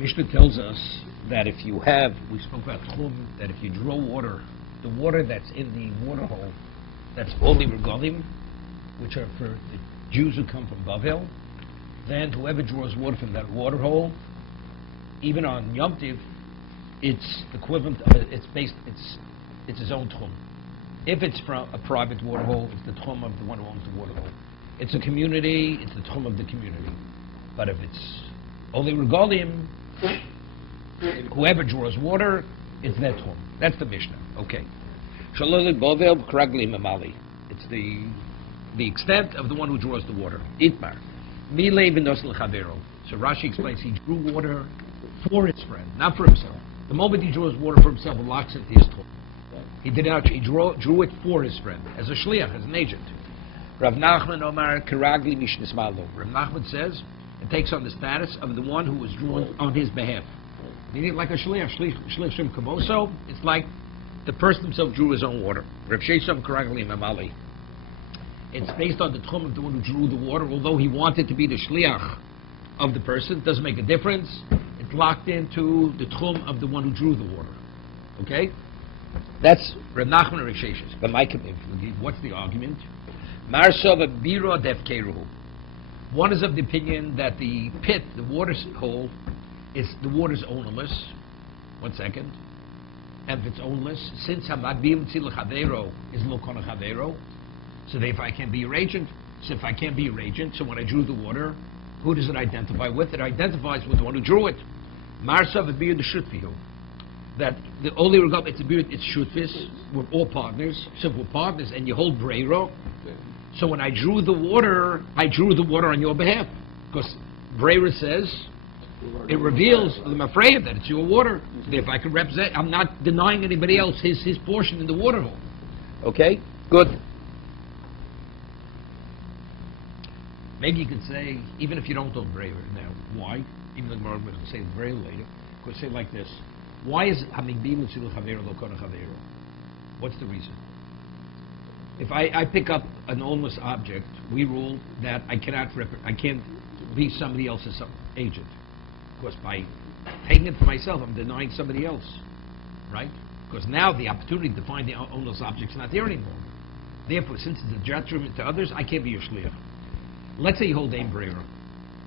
Mishnah tells us that if you have, we spoke about tchum, that if you draw water, the water that's in the water hole, that's only regalim, which are for the Jews who come from Bavel, then whoever draws water from that water hole, even on Yom Tiv, it's equivalent of it's his own tchum. If it's from a private water hole, it's the tchum of the one who owns the water hole. It's a community, it's the tchum of the community. But if it's only regalim, whoever draws water, it's their tchum. That's the Mishnah. Okay. It's the extent of the one who draws the water. Itmar. So Rashi explains he drew water for his friend, not for himself. The moment he draws water for himself, it locks into his tchum. He did not. He drew it for his friend, as a shliach, as an agent. Rav Nachman Omar Karagli Mishnis Malo. Rav Nachman says it takes on the status of the one who was drawn on his behalf. Meaning like a shliach, shliach shem kaboso. It's like the person himself drew his own water. Rav Shesham Karagli Mamali. It's based on the tchum of the one who drew the water, although he wanted to be the shliach of the person. It doesn't make a difference. It's locked into the tchum of the one who drew the water. Okay? That's Rav Nachman and Risheshis. But what's the argument? Marsov biro defkeruhu. One is of the opinion that the pit, the water hole, is the water's ownerless. 1 second. And if it's ownerless, since Hamadbim Tzil Chavero is Lokona Chavero, so if I can't be your agent, so when I drew the water, who does it identify with? It identifies with the one who drew it. Marsav biro the shutfihu. That the only regard it's shutfis, we're all partners. So if we're partners and you hold breiro, so when I drew the water on your behalf. Because breiro says, it reveals, I'm afraid that it's your water. So if I can represent, I'm not denying anybody else his portion in the water hole. Okay? Good. Maybe you could say, even if you don't hold breiro now, why? Even though we're going to say breiro later, could say like this. Why is Hamigdim Tzil Chavero Lokona Chavero? What's the reason? If I pick up an ownerless object, we rule that I can't be somebody else's agent. Because by taking it for myself, I'm denying somebody else, right? Because now the opportunity to find the ownerless object is not there anymore. Therefore, since it's a detriment to others, I can't be your shliach. Let's say you hold Ein Breira.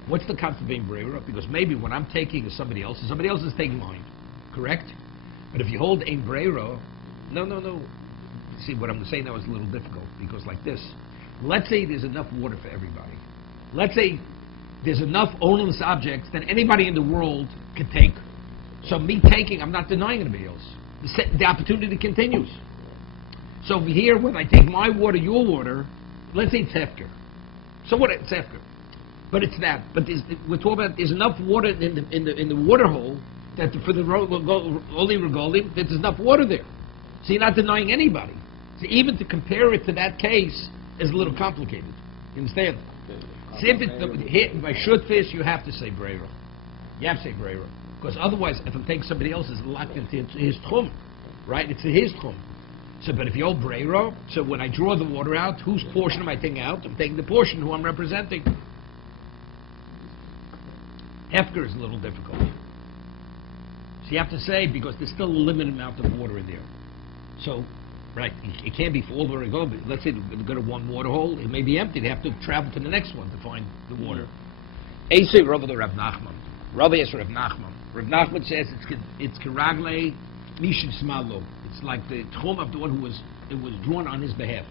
What's the concept of Ein Breira? Because maybe what I'm taking is somebody else is taking mine. Correct? But if you hold Ein Breira, no. See, what I'm saying now is a little difficult, because like this. Let's say there's enough water for everybody. Let's say there's enough ownerless objects that anybody in the world can take. So me taking, I'm not denying anybody else. The opportunity continues. So over here, when I take my water, your water, let's say it's hefker. So what? It's hefker. But it's that. But we're talking about there's enough water in the water hole that for the only regalim, there's enough water there. So you're not denying anybody. So even to compare it to that case is a little complicated. You understand? So if it's hit by shutfish, you have to say breira. You have to say breira. Because otherwise, if I'm taking somebody else's, it's locked into his tchum. Right? It's his tchum. So, but if you hold breira, so when I draw the water out, whose portion am I taking out? I'm taking the portion who I'm representing. Hefker is a little difficult. So you have to say, because there's still a limited amount of water in there. So, right, it can't be for all the way to go. Let's say they go to one water hole, it may be empty. They have to travel to the next one to find the water. Esei Rav Nachman. Rav Nachman. Rav Nachman says it's kiragle mishin smalo. It's like the tchum of the one who was drawn on his behalf.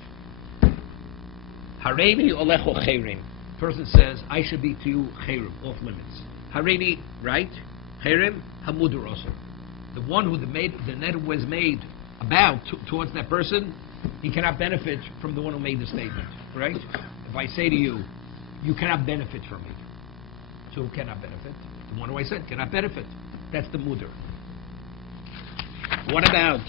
Hareini olecho chayrim. Person says, I should be to you chayrim, off limits. Hareini, right? Chayrim hamudur also. The one who the net was made about towards that person, he cannot benefit from the one who made the statement, right? If I say to you, you cannot benefit from me. So who cannot benefit? The one who I said cannot benefit. That's the muder. What about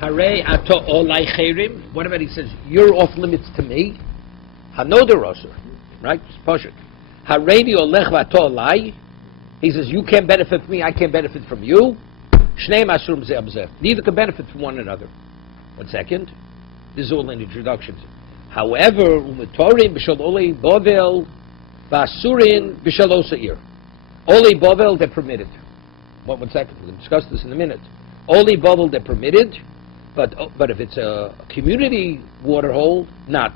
Hare ato olai chayrim? What about he says, you're off limits to me? Hanoder also, right? Poshet. Hareini olech vato olai. He says, you can't benefit from me, I can't benefit from you. Neither can benefit from one another. 1 second. This is all in introductions. However, umetorim b'shal olei bovel v'asurin b'shal osair. Olei bovel, they're permitted. One second. We'll discuss this in a minute. Only bubble they're permitted, but if it's a community water hole, not.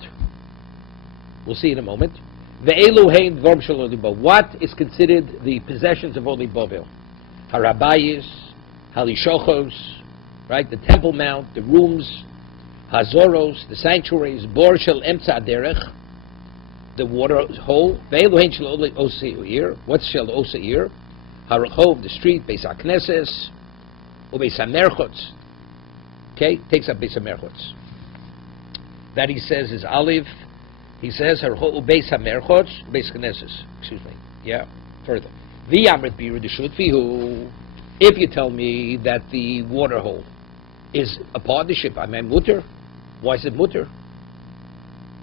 We'll see in a moment. What is considered the possessions of Oli Bovel? Harabayis, Halishochos, right? The Temple Mount, the rooms, Hazoros, the sanctuaries, Bor Shel Emtza Derech, the water hole. Ve'eluhen Shel Oseir. What's Shel Oseir? Harachov, the street, Beis HaKnesses, Ubeis HaMerchotz. Okay, takes up Beis HaMerchotz. That he says is Olive. He says Harachov Ubeis HaMerchotz, Ubeis HaKnesses. Excuse me. Yeah, further. V'yamrit biru d'shutfihu. If you tell me that the water hole is a partnership, I mean mutter. Why is it mutter?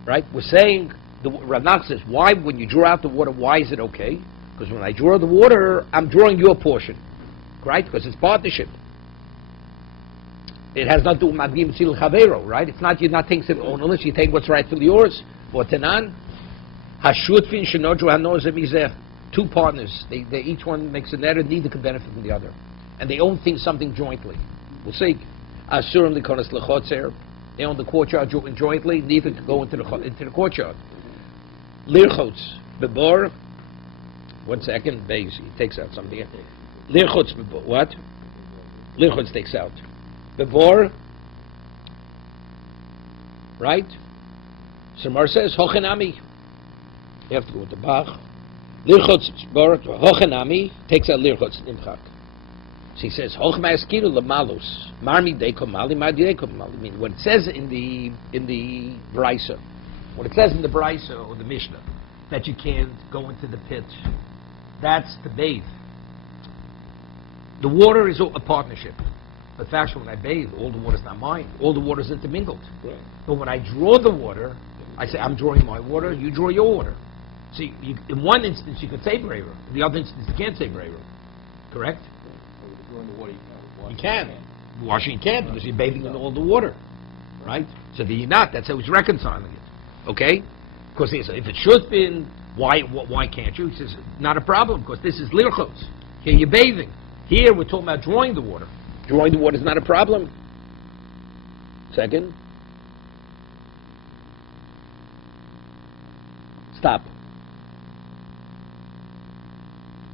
Right? We're saying, Rav Nachman says, why, when you draw out the water, why is it okay? Because when I draw the water, I'm drawing your portion, right? Because it's partnership. It has nothing to do with Magim Tzil Chavero, right? It's not, you're not taking it unless you take what's rightfully yours. Or Tenan, Hashutfin Shenodru Hanozem Izeh. Two partners, they each one makes a net, and neither can benefit from the other. And they own something jointly. We'll see. Asurim Likonas Lechotzer. They own the courtyard jointly, neither can go into the courtyard. Lirchotz Bebor. 1 second, base, he takes out something. Lirchotz Bebor, what? Lirchotz takes out. Bebor, right? Samar says, Hochenami. You have to go with the Bach. Lirchotz Bebor, Hochenami, takes out Lirchotz Nimchak. So he says, Hochma Eskiru Lamalus. Marmi Deko Mali, Marmi Deko Mali. I mean, what it says in the Brisa, what it says in the Brisa or the Mishnah, that you can't go into the pit, that's the bathe. The water is a partnership. But factually, when I bathe, all the water's not mine. All the water's intermingled. Right. But when I draw the water, I say, I'm drawing my water, you draw your water. See, in one instance, you could say Breira. In the other instance, you can't say Breira. Correct? You can. Washing you can't because you're bathing in all the water. Right? So you're not. That's how he's reconciling it. Okay? Because if it should have been, why can't you? He says, not a problem, because this is lirchos. Here you're bathing. Here we're talking about drawing the water. Drawing the water is not a problem. Second. Stop.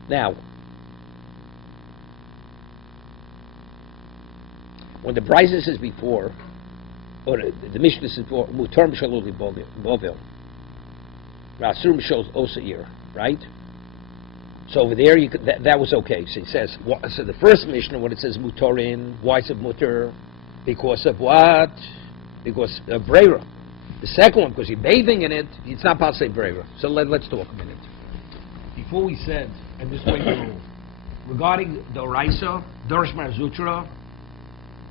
Now, when the Brisa says before, or the Mishnah says before, Mutar Mishaloli Bovel, Rasur Mishal Osair, right? So over there, that was okay. So he says, so the first Mishnah, when it says Mutarin, why is it Mutar? Because of what? Because of Breira. The second one, because you're bathing in it, it's not possible to say Breira. So let's talk a minute. Before we said, and this way the rule, regarding Doraisa, Dorish Mar Zutra,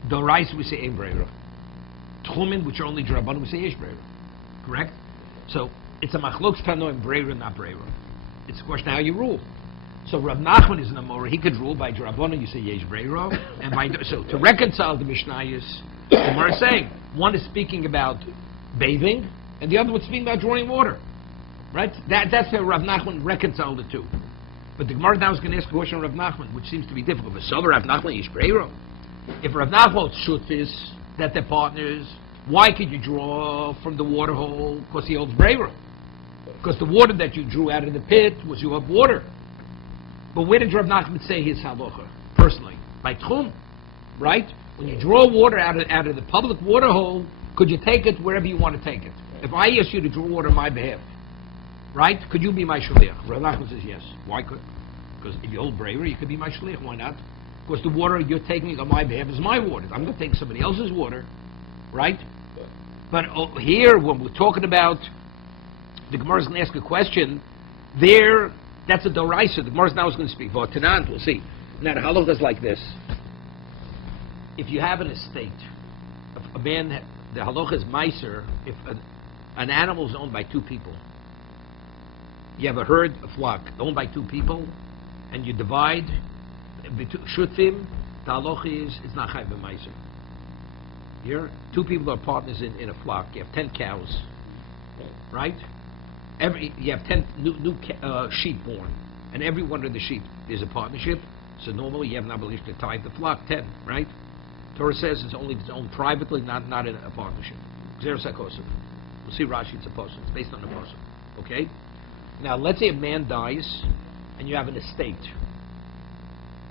Doraisa we say Ein Breira. Tchumen, which are only Drabanan, we say Yesh Breira. Correct? So it's a Machlokes Tanoim Breira, not Breira. It's a question how you rule. So Rav Nachman is an Amora. He could rule by Drabanan, you say Yesh Breira. And by, so to reconcile the Mishnayos, the Gemara is saying, one is speaking about bathing, and the other one's speaking about drawing water. Right? That's how Rav Nachman reconciled the two. But the Gemara now is going to ask a question of Rav Nachman, which seems to be difficult. But so Rav Nachman Yesh Breira. If Rav Nachman's shut is that they're partners, why could you draw from the water hole? Because he holds Breira. Because the water that you drew out of the pit was your water. But where did Rav Nachman say his halacha? Personally, by Tchum, right? When you draw water out of the public water hole, could you take it wherever you want to take it? If I ask you to draw water on my behalf, right? Could you be my shliach? Rav Nachman says yes. Why could? Because if you hold Breira, you could be my shliach. Why not? Because the water you're taking on my behalf is my water. I'm going to take somebody else's water, right? But here, when we're talking about, the Gemara is going to ask a question, there, that's a doraisa. The Gemara now is going to speak. V'otanan, we'll see. Now, the halacha is like this. If you have an estate, if a man, the halacha is meiser, if an animal is owned by two people, you have a herd, a flock, owned by two people, and you divide, Shutim, the halacha is, it's not chayv b'meiser. Here, two people are partners in a flock. You have 10 cows, right? You have 10 new sheep born, and every one of the sheep there's a partnership. So normally you have an obligation to tithe the flock 10, right? Torah says it's only if it's owned privately, not in a partnership. We'll see Rashi, it's a posuk. It's based on a posuk. Okay? Now, let's say a man dies and you have an estate.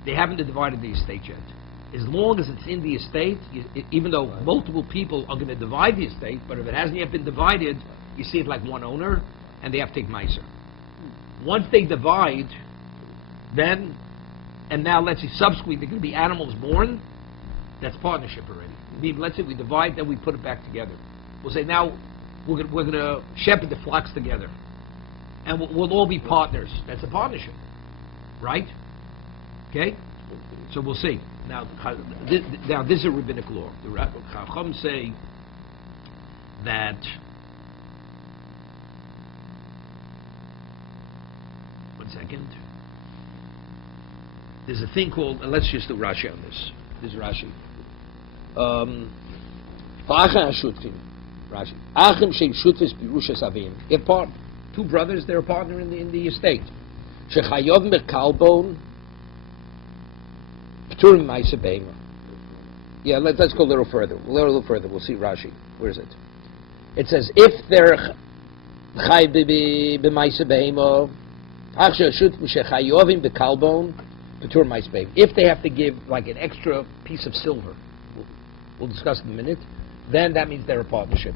They haven't divided the estate yet. As long as it's in the estate, even though multiple people are going to divide the estate, but if it hasn't yet been divided, you see it like one owner, and they have to take meiser. Once they divide, then, and now let's say subsequently there are going to be animals born, that's partnership already. I mean, let's say we divide, then we put it back together. We'll say now we're going to shepherd the flocks together, and we'll all be partners. That's a partnership, right? Okay? So we'll see. Now this is a rabbinic law. The Chacham say that. One second. There's a thing called. Let's just do Rashi on this. This is Rashi. Rashi. Achim shein shutfis birushas avim. If two brothers, they're a partner in the estate. Shechayov mekalbon. Yeah, let's go a little further. We'll see Rashi. Where is it? It says if they're chay b'maisa behema, if they have to give like an extra piece of silver, we'll discuss in a minute, then that means they're a partnership.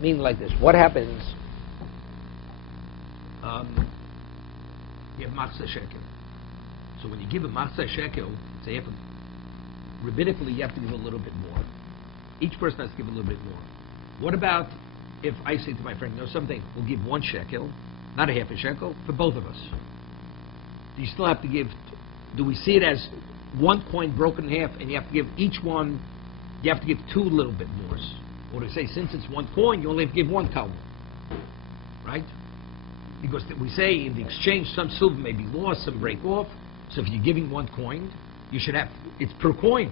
Meaning like this: what happens? You have matzah shekel. So when you give a matzah shekel, say rabbinically you have to give a little bit more. Each person has to give a little bit more. What about if I say to my friend, something, we'll give 1 shekel, not a half a shekel, for both of us. Do you still have to give, do we see it as 1 coin broken in half and you have to give each one, you have to give 2 little bit more? Or to say, since it's 1 coin, you only have to give 1 Talmud. Right? Because we say in the exchange some silver may be lost, some break off. So if you're giving 1 coin, you should have, it's per coin.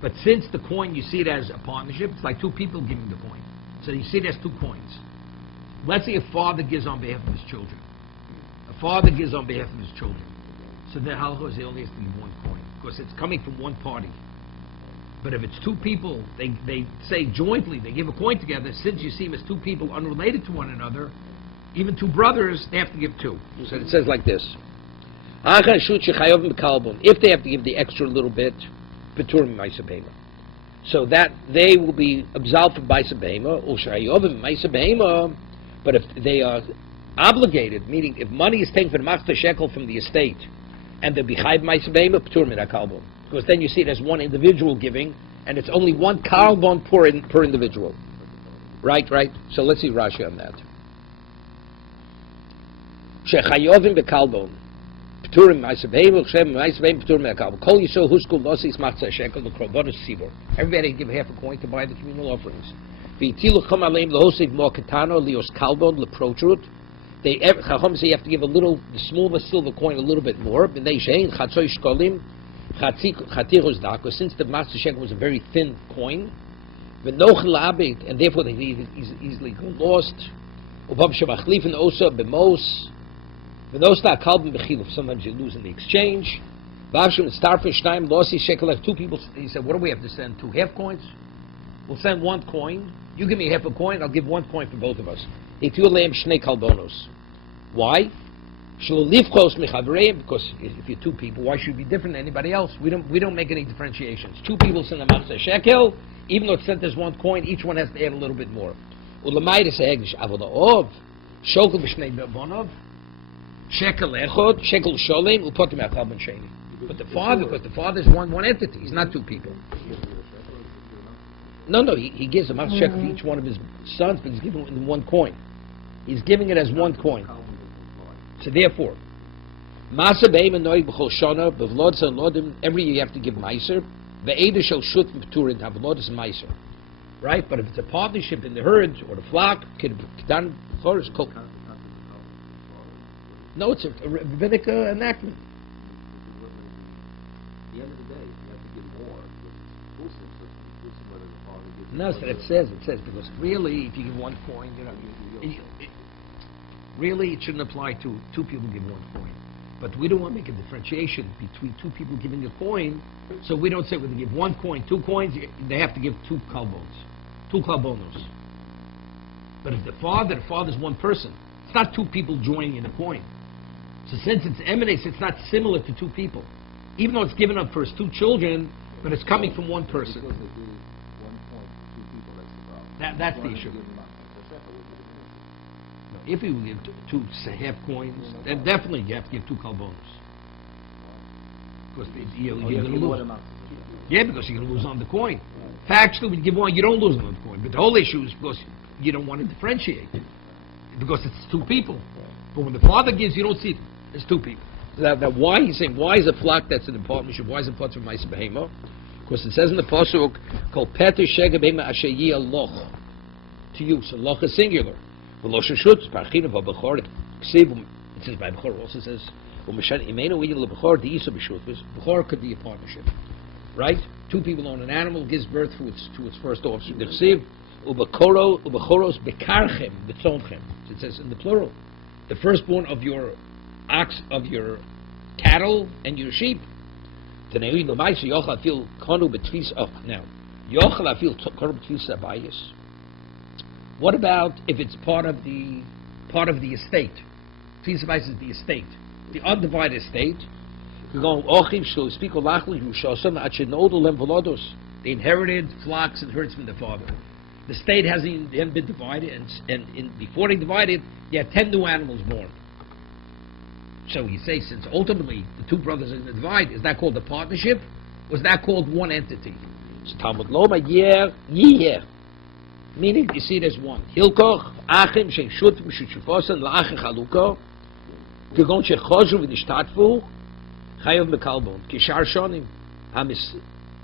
But since the coin, you see it as a partnership, it's like 2 people giving the coin. So you see it as 2 coins. Let's say a father gives on behalf of his children. A father gives on behalf of his children. So the halacha is he only has to give 1 coin. Because it's coming from 1 party. But if it's 2 people, they say jointly, they give a coin together, since you see them as 2 people unrelated to one another, even 2 brothers, they have to give 2. So it says like this. If they have to give the extra little bit, so that they will be absolved from Maisa Behema, but if they are obligated, meaning if money is taken for the matzah shekel from the estate, and they'll be chayv Maisa Behema, P'tur min HaKalbon, because then you see it as 1 individual giving, and it's only 1 Kalbon per individual. Right? So let's see Rashi on that. Shechayovim beKalbon. Everybody give half a coin to buy the communal offerings. Chacham say you have to give a little, the smaller silver coin a little bit more. Since the matzah shekel was a very thin coin, and therefore they easily go lost. Sometimes you lose in the exchange. 2 people, he said, what do we have to send? 2 half coins? We'll send 1 coin. You give me half a coin, I'll give 1 coin for both of us. Why? Because if you're 2 people, why should you be different than anybody else? We don't make any differentiations. 2 people send a matzah shekel, even though it's sent as 1 coin, each one has to add a little bit more. Shekel echod, shekel sholem, upotim achalban sheni. But the father, because the father is one entity, he's not 2 people. No, he gives a matzah shekel for each one of his sons, but he's giving it in 1 coin. He's giving it as 1 coin. So therefore, masa beim noig b'chol shana b'vlod and lodim. Every year you have to give meiser. Ve'eda shel shut v'turin havlod is meiser. Right, but if it's a partnership in the herd or the flock, kedan chorus kol. No, it's a rabbinic enactment. At the end of the day, you have to give more. No, so it says because really, if you give 1 coin, really it shouldn't apply to 2 people give 1 coin. But we don't want to make a differentiation between two people giving a coin, so we don't say when they give one coin, 2 coins, they have to give 2 kalbonos. But if the father's one person. It's not 2 people joining in a coin. So since it's emanates, it's not similar to 2 people. Even though it's given up for his 2 children, but it's coming from one person. Because they do 1 point, 2 people, that's the problem. That's the One issue. to give them up. The shepherd would give them If you give 2 half coins, then definitely you have to give 2 kalbonos. Because you're going to lose. Yeah, because you're going to lose on the coin. Factually, when you give 1, you don't lose on the coin. But the whole issue is because you don't want to differentiate. Because it's 2 people. But when the father gives, you don't see it. It's 2 people. Now why he's saying, why is a flock that's an important issue? Why is it part of Ma'aseh Behema? Because it says in the pasuk, called Peter Shega Behema Asher Yeh Loch. To you, so Loch is singular. V'lo sheshutz parchina v'bechor. It says by Behar also says, U'mishan imenu u'yin leBehar di'isa b'shutz. Behar could be a partnership, right? 2 people own an animal, gives birth to its first offspring. D'chsiv u'bechoros bekarchem b'tzonchem. It says in the plural, the firstborn of your ox, of your cattle and your sheep. Now, yochel afil abayis. What about if it's part of the estate? Tfis abayis is the estate, the undivided estate. We're going the inherited flocks and herds from the father. The state hasn't been divided, and before they divided, you had 10 new animals born. So you say, since ultimately the 2 brothers are going to divide, is that called a partnership? Or is that called one entity? So Talmud Loma Yer, meaning you see it as one. Hilkoch, Achim, Shein Shut, Mishut Shufosan, La'achim Chaluko, Kegon Shechozru V'nishtatfu, Chayav Mekalbon, Kishar Shonim, Hamis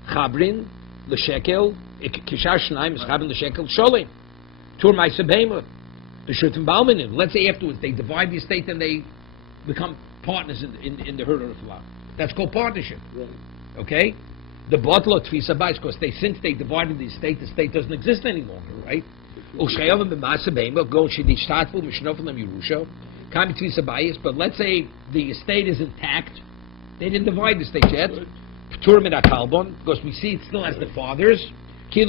Chabrin, L'Shekel, Kishar Shnaim, Chabrin, L'Shekel, Sholim, Tur Ma'aseh Behema, the Shutim Balmanim. Let's say afterwards they divide the estate and they become partners in the herd of the flock. That's called partnership. Right. Okay? The bottle of Tfis Abayis, because since they divided the state doesn't exist any longer, right? But let's say the estate is intact. They didn't divide the estate yet. Because we see it still as the fathers. We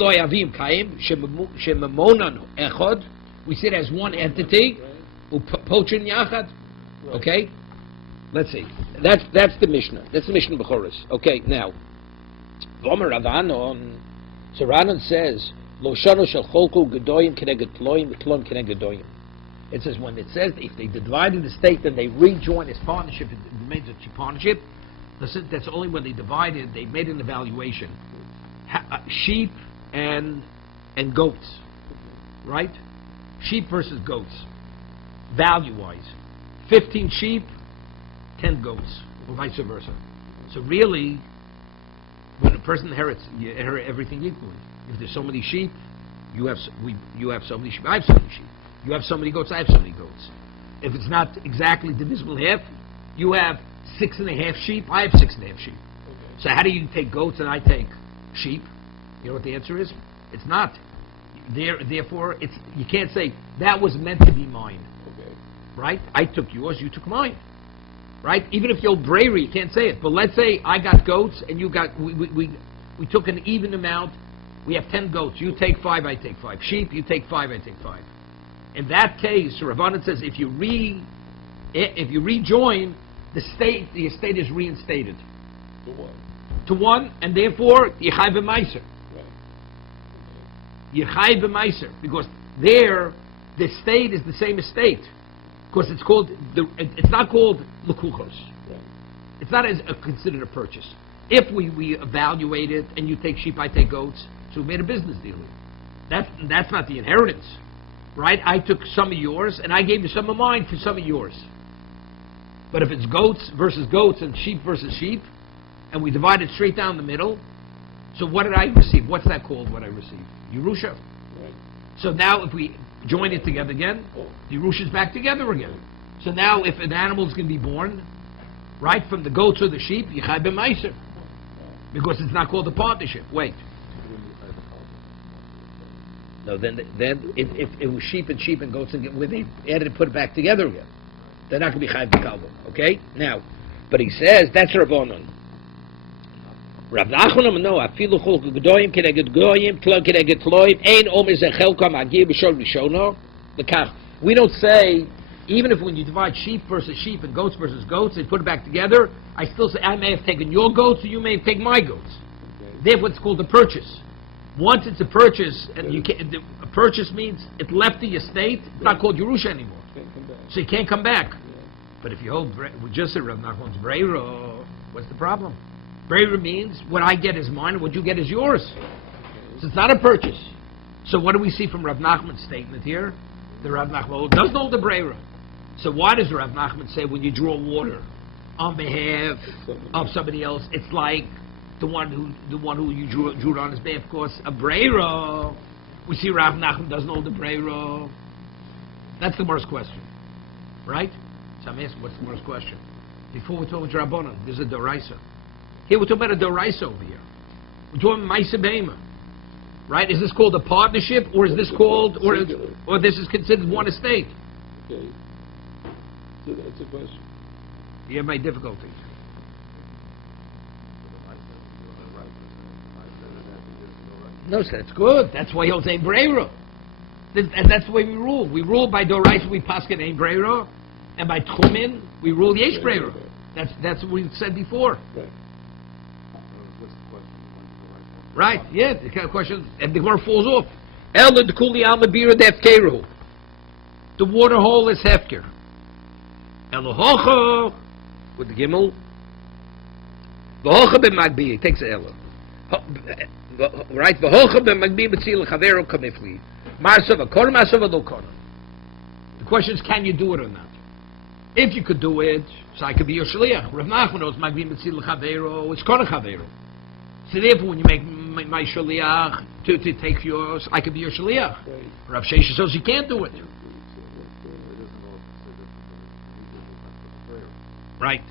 see it as one entity. Okay, let's see. That's the Mishnah. That's the Mishnah Bechoros. Okay, now, so Ranon says, Lo shano shel cholku gedoyim keneged tloyim v'tlon keneged doyim. It says when it says if they divided the state and they rejoin as partnership, it remains a partnership. That's only when they divided. They made an evaluation. Sheep and goats, right? Sheep versus goats, value-wise. 15 sheep, 10 goats, or vice versa. So really, when a person inherits, you inherit everything equally. If there's so many sheep, you have so many sheep, I have so many sheep. You have so many goats, I have so many goats. If it's not exactly divisible in half, you have 6.5 sheep, I have 6.5 sheep. Okay. So how do you take goats and I take sheep? You know what the answer is? It's not. Therefore, you can't say, that was meant to be mine. Right? I took yours, you took mine. Right? Even if you're bravery, you can't say it. But let's say I got goats and you got, we took an even amount. We have 10 goats. You take 5, I take 5. Sheep, you take 5, I take 5. In that case, Rabbanan says if you rejoin, the estate is reinstated. To one, and therefore, Yechai b'maiser. Yechai b'maiser. Because there, the estate is the same estate. Because it's not called lekuchos. It's not considered a purchase. If we evaluate it and you take sheep, I take goats, so we made a business deal. That's not the inheritance, right? I took some of yours and I gave you some of mine for some of yours. But if it's goats versus goats and sheep versus sheep, and we divide it straight down the middle, so what did I receive? What's that called? What I received? Yerusha. Right. So now if we join it together again, the Yerusha's back together again. So now if an animal is going to be born, right, from the goats or the sheep, Yechai b'maiser. Because it's not called a partnership. Wait. No, then if it was sheep and goats, and when they added and put it back together again, they're not going to be Chai b'kalbo. Okay? Now, But he says that's Rabbanon. Rav Nachman no, afilu chol gedoyim keneged goyim, tlo keneged tloim, ein omer zechelka magir b'shol rishono. We don't say, even if when you divide sheep versus sheep and goats versus goats, and put it back together, I still say I may have taken your goats, or you may have taken my goats. Okay. Therefore, it's called a purchase. Once it's a purchase, and you can't, a purchase means it left the estate. It's not called Yerusha anymore, so you can't come back. But if you hold, we just said Rav Nachman's Breira, what's the problem? Breira means what I get is mine, and what you get is yours. So it's not a purchase. So what do we see from Rav Nachman's statement here? The Rav Nachman doesn't hold the Breira. So why does Rav Nachman say when you draw water on behalf of somebody else, it's like the one who you drew it on his behalf? Of course, a Breira. We see Rav Nachman doesn't hold the Breira. That's the worst question, right? So I'm asking, what's the worst question? Before we're talking about Rabbanan, there's a Doraisa. Here we're talking about a Doraisa over here. We're talking Maisa Beima, right? Is this called a partnership, or is this called, or this is considered one estate? Okay. So that's a question. You have my difficulties. No, so that's good. That's why he'll say Breira. And that's the way we rule. We rule by Doraisa, we paskin ein Breira, and by Tchumin, we rule Yesh Breira. That's what we said before. Right, yeah, the kind of question, and the word falls off. The water hole is hefker. Elohocha, with the gimel. V'hocha b'magbi, it takes a elo. Right, v'hocha b'magbi b'tzil chavero kamifli. Marsava, kor marsava lo kor. The question is, can you do it or not? If you could do it, so I could be your shliach. Rav Nachman knows magbi b'tzil chavero, it's kor chavero. So therefore, when you make my shliach to take yours, I could be your shliach. Right. Rav Shesha says you can't do it. Right.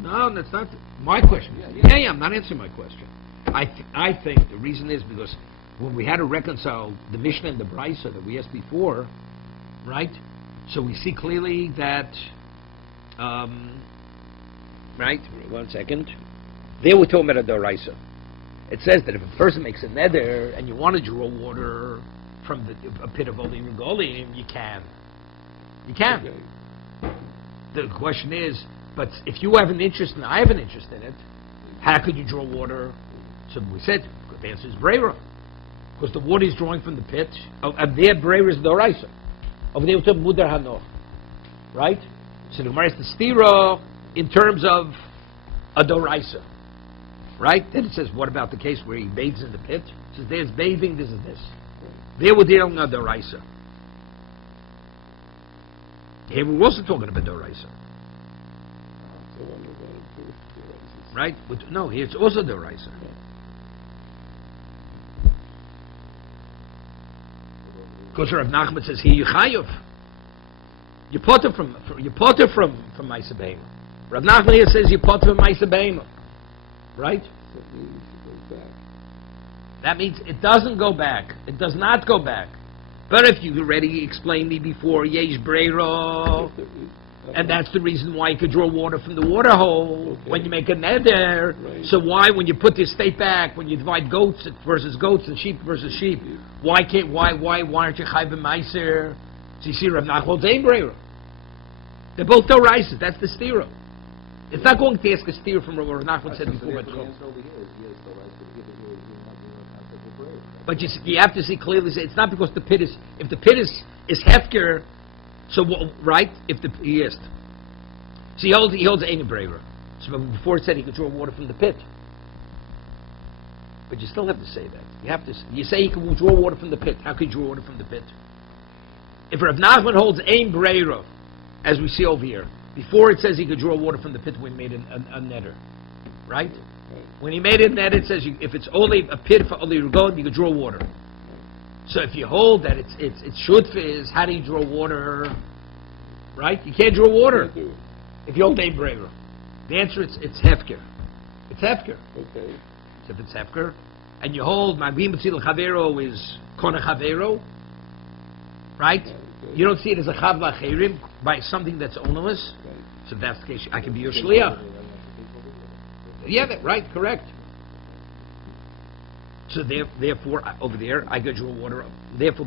No, that's not my question. Yeah, I'm not answering my question. I think the reason is because when we had to reconcile the Mishnah and the Brisa that we asked before, right? So we see clearly that, right? 1 second. There we're talking about a Doraisa. It says that if a person makes a neder and you want to draw water from a pit of Olim Regolim, you can. You can. Okay. The question is, but if you have an interest and I have an interest in it, how could you draw water? So we said, the answer is Breira. Because the water is drawing from the pit. And their Breira is Doraisa. Over there we're talking Mudar Hanoch. Right? So the Gemara is the Stira in terms of a Doraisa. Right? Then it says, what about the case where he bathes in the pit? It says, there's bathing, this is this. There we're dealing with Doraisa. Here we're also talking about Doraisa. Right? No, here it's also Doraisa. Because Rav Nachman says, here you chayav. You potter from Maisa Beima. Rav Nachman here says you potter from Maisa Beima. Right? That means it doesn't go back. It does not go back. But if you already explained me before, Yesh Breira, and that's the reason why you could draw water from the water hole when you make a neder. Right. So why, when you put the estate back, when you divide goats versus goats and sheep versus sheep, why aren't you chayv b'maiser? So you see, Rav Nachman's ein Breira. They're both Doraisas. That's the stira. It's not going to ask a steer from what Rav Nachman said before. But you have to see clearly. It's not because the pit is. If the pit is hefker, so right? If the yes, so he holds ein Breira. So before it said he could draw water from the pit, but you still have to say that. You have to. You say he can draw water from the pit. How can you draw water from the pit? If Rav Nachman holds ein Breira, as we see over here. Before it says he could draw water from the pit when he made a netter, right? When he made a net, it says if it's only a pit for only Regon, you could draw water. So if you hold that it's shutfiz, how do you draw water? Right? You can't draw water if you hold ein Breira. The answer is it's hefker. It's hefker. Okay. So if it's hefker, and you hold Magvim B'tzil Chavero is Kona Chavero, right? You don't see it as a chav lacherim by something that's ownerless. So if that's the case, I can be your shliach. Yeah, right, correct. So therefore, over there, I could draw water up. Therefore,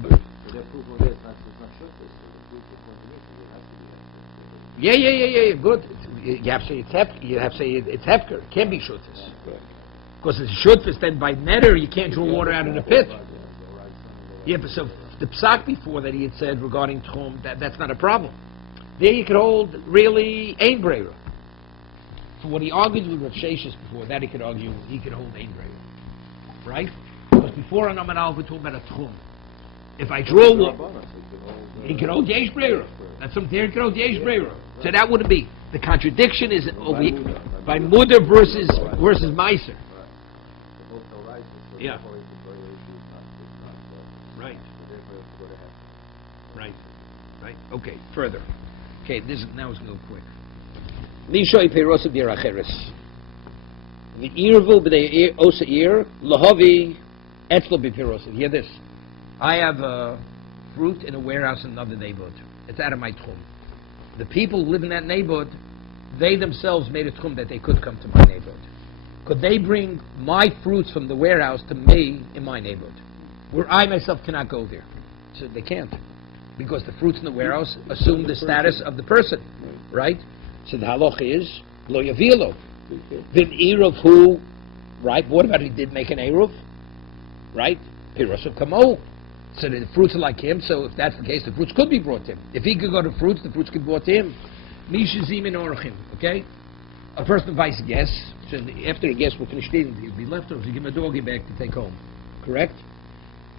yeah, good. You have to say it's hefker. It can't be shutfis. Because it's shutfis, then by netter, you can't draw water out of the pit. Yeah, but so the psak before that he had said regarding tchum, that's not a problem. There you could hold really ein breira. So what he argued with Rav Sheshes before that, he could hold ein breira. Right? Because before on Amar Aleph, we're talking about a tchum. If I draw water, he could hold yesh breira. That's something there, he could hold yesh breira. So that wouldn't be. The contradiction is by mudar versus meiser. Yeah. Right. Okay. Further. Okay. Now it's going to go quick. Lishoy peiros of diracheres. The irvul b'dei osa ir lahavi etzlo b'peiros. Hear this. I have fruit in a warehouse in another neighborhood. It's out of my tchum. The people who live in that neighborhood, they themselves made a tchum that they could come to my neighborhood. Could they bring my fruits from the warehouse to me in my neighborhood, where I myself cannot go there? So they can't, because the fruits in the warehouse assume the status of the person, right? So the halacha is lo yavilo. Then eruv who, right? What about he did make an eruv, right? Pirosav kamo. So the fruits are like him. So if that's the case, the fruits could be brought to him. If he could go to fruits, the fruits could be brought to him. Misha zimin orachim. Okay. A person invites a guest. So after a guest will finish eating, he'll be leftovers. You give him a doggy bag to take home. Correct?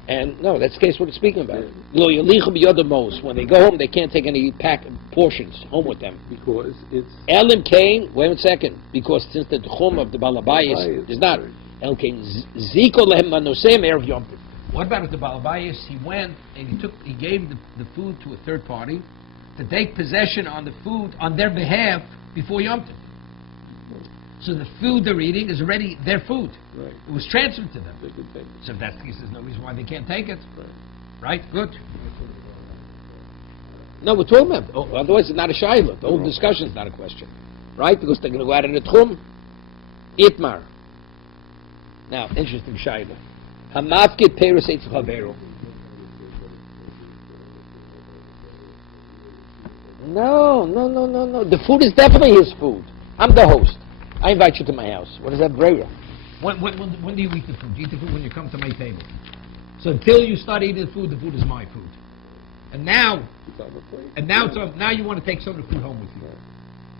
And no, that's the case what it's speaking about. Lo yalichu b'yodamos. When they go home, they can't take any portions home with them. Because it's... Elim Kain, wait a second. Because since the tchum of the balabayis is not... Elim Kain, ziko lehem manosem erev yom tov. What about the balabayis? He went and he gave the food to a third party to take possession on the food on their behalf before Yom Tov. So the food they're eating is already their food. Right. It was transferred to them. They can take it. So if that's the case, there's no reason why they can't take it. Right? Good. No, we're talking about. Otherwise, it's not a shayla. The whole discussion is not a question, right? Because they're going to go out in the tchum. Itmar. Now, interesting shayla. Hamafkid peiros eitz chaveru. No. The food is definitely his food. I'm the host. I invite you to my house. What is that, breira? When do you eat the food? You eat the food when you come to my table. So until you start eating the food is my food. And now you want to take some of the food home with you.